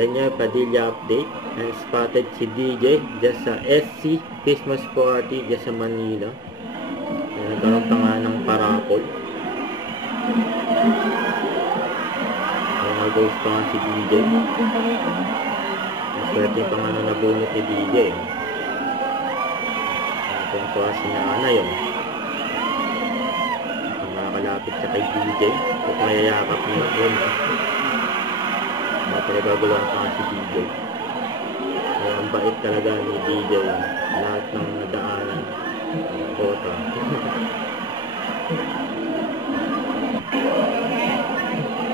Daniel Padilla update. And spotted si DJ dyan sa SC Christmas party dyan sa Manila. Nagkaroon pa nga ng parapol. Nag-ghost pa nga si DJ. Swerte pa nga na nabunot ni DJ. Natin pa si nanay yun. Nakakalapit sa kay DJ. Kung mayayakap niya yun. Pinagagawaan pa nga si DJ. Kaya ang bait talaga ni DJ. Lahat ng nadaanan. Kota.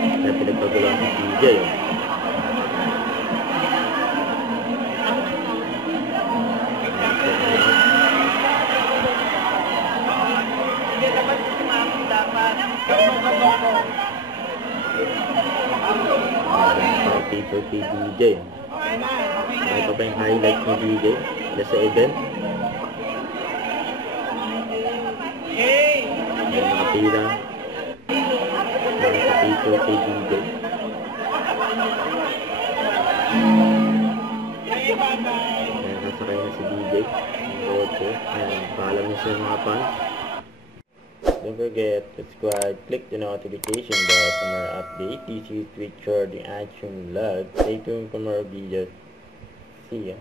Kaya pinagagawaan si DJ. Paper kay DJ. Ito pa yung highlight ni DJ sa event. Nakapila. Paper kay DJ. Sasakay na si DJ. Paalam niya sa mga fans. Don't forget to subscribe, click the notification bell for more updates. This is Richard the Action Vlog. Stay tuned for more videos. See ya.